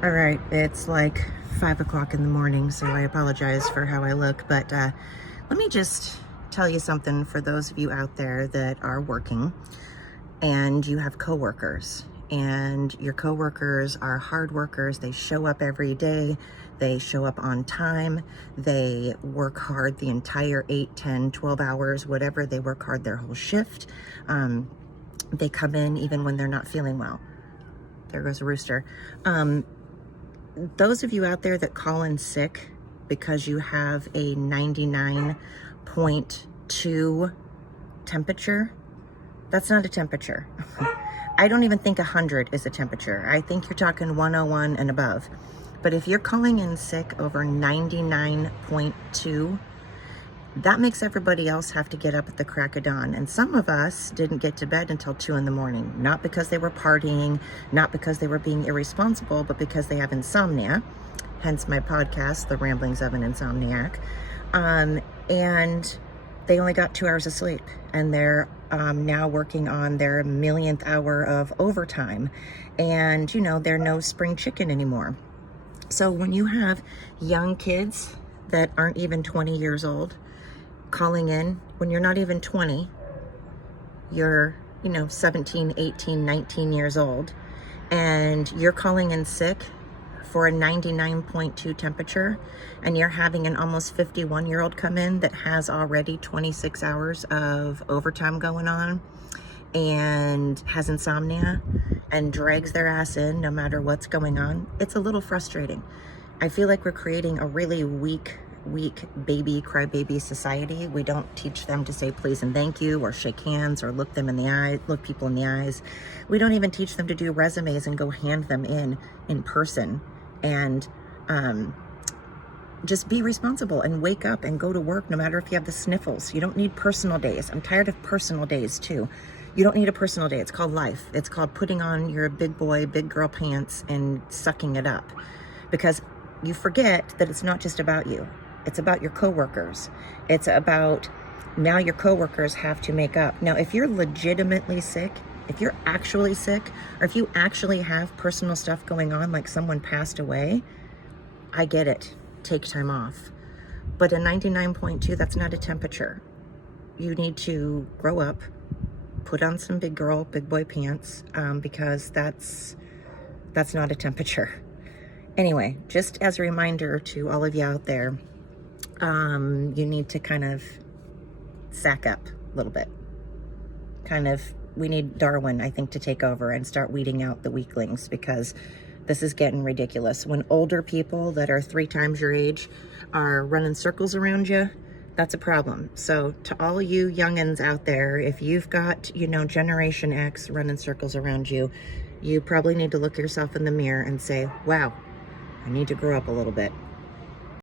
All right, it's like 5 o'clock in the morning, so I apologize for how I look, but let me just tell you something for those of you out there that are working and you have coworkers, and your coworkers are hard workers. They show up every day, they show up on time, they work hard the entire 8, 10, 12 hours, whatever. They work hard their whole shift. They come in even when they're not feeling well. There goes a rooster. Those of you out there that call in sick because you have a 99.2 temperature, that's not a temperature. I don't even think 100 is a temperature. I think you're talking 101 and above. But if you're calling in sick over 99.2, that makes everybody else have to get up at the crack of dawn. And some of us didn't get to bed until 2 in the morning, not because they were partying, not because they were being irresponsible, but because they have insomnia. Hence my podcast, The Ramblings of an Insomniac. And they only got 2 hours of sleep, and they're now working on their millionth hour of overtime. And, they're no spring chicken anymore. So when you have young kids that aren't even 20 years old, calling in when you're not even 20, you're 17, 18, 19 years old, and you're calling in sick for a 99.2 temperature, and you're having an almost 51-year-old come in that has already 26 hours of overtime going on and has insomnia and drags their ass in no matter what's going on. It's a little frustrating. I feel like we're creating a really weak baby crybaby society. We don't teach them to say please and thank you, or shake hands, or look people in the eyes. We don't even teach them to do resumes and go hand them in person, and just be responsible and wake up and go to work no matter if you have the sniffles. You don't need personal days. I'm tired of personal days too. You don't need a personal day. It's called life. It's called putting on your big boy, big girl pants and sucking it up, because you forget that it's not just about you. It's about your coworkers. It's about, now your coworkers have to make up. Now, if you're legitimately sick, if you're actually sick, or if you actually have personal stuff going on, like someone passed away, I get it. Take time off. But a 99.2, that's not a temperature. You need to grow up, put on some big girl, big boy pants, because that's not a temperature. Anyway, just as a reminder to all of you out there, you need to kind of sack up a little bit. We need Darwin, I think, to take over and start weeding out the weaklings, because this is getting ridiculous. When older people that are 3 times your age are running circles around you, that's a problem. So to all you youngins out there, if you've got, Generation X running circles around you, you probably need to look yourself in the mirror and say, wow, I need to grow up a little bit.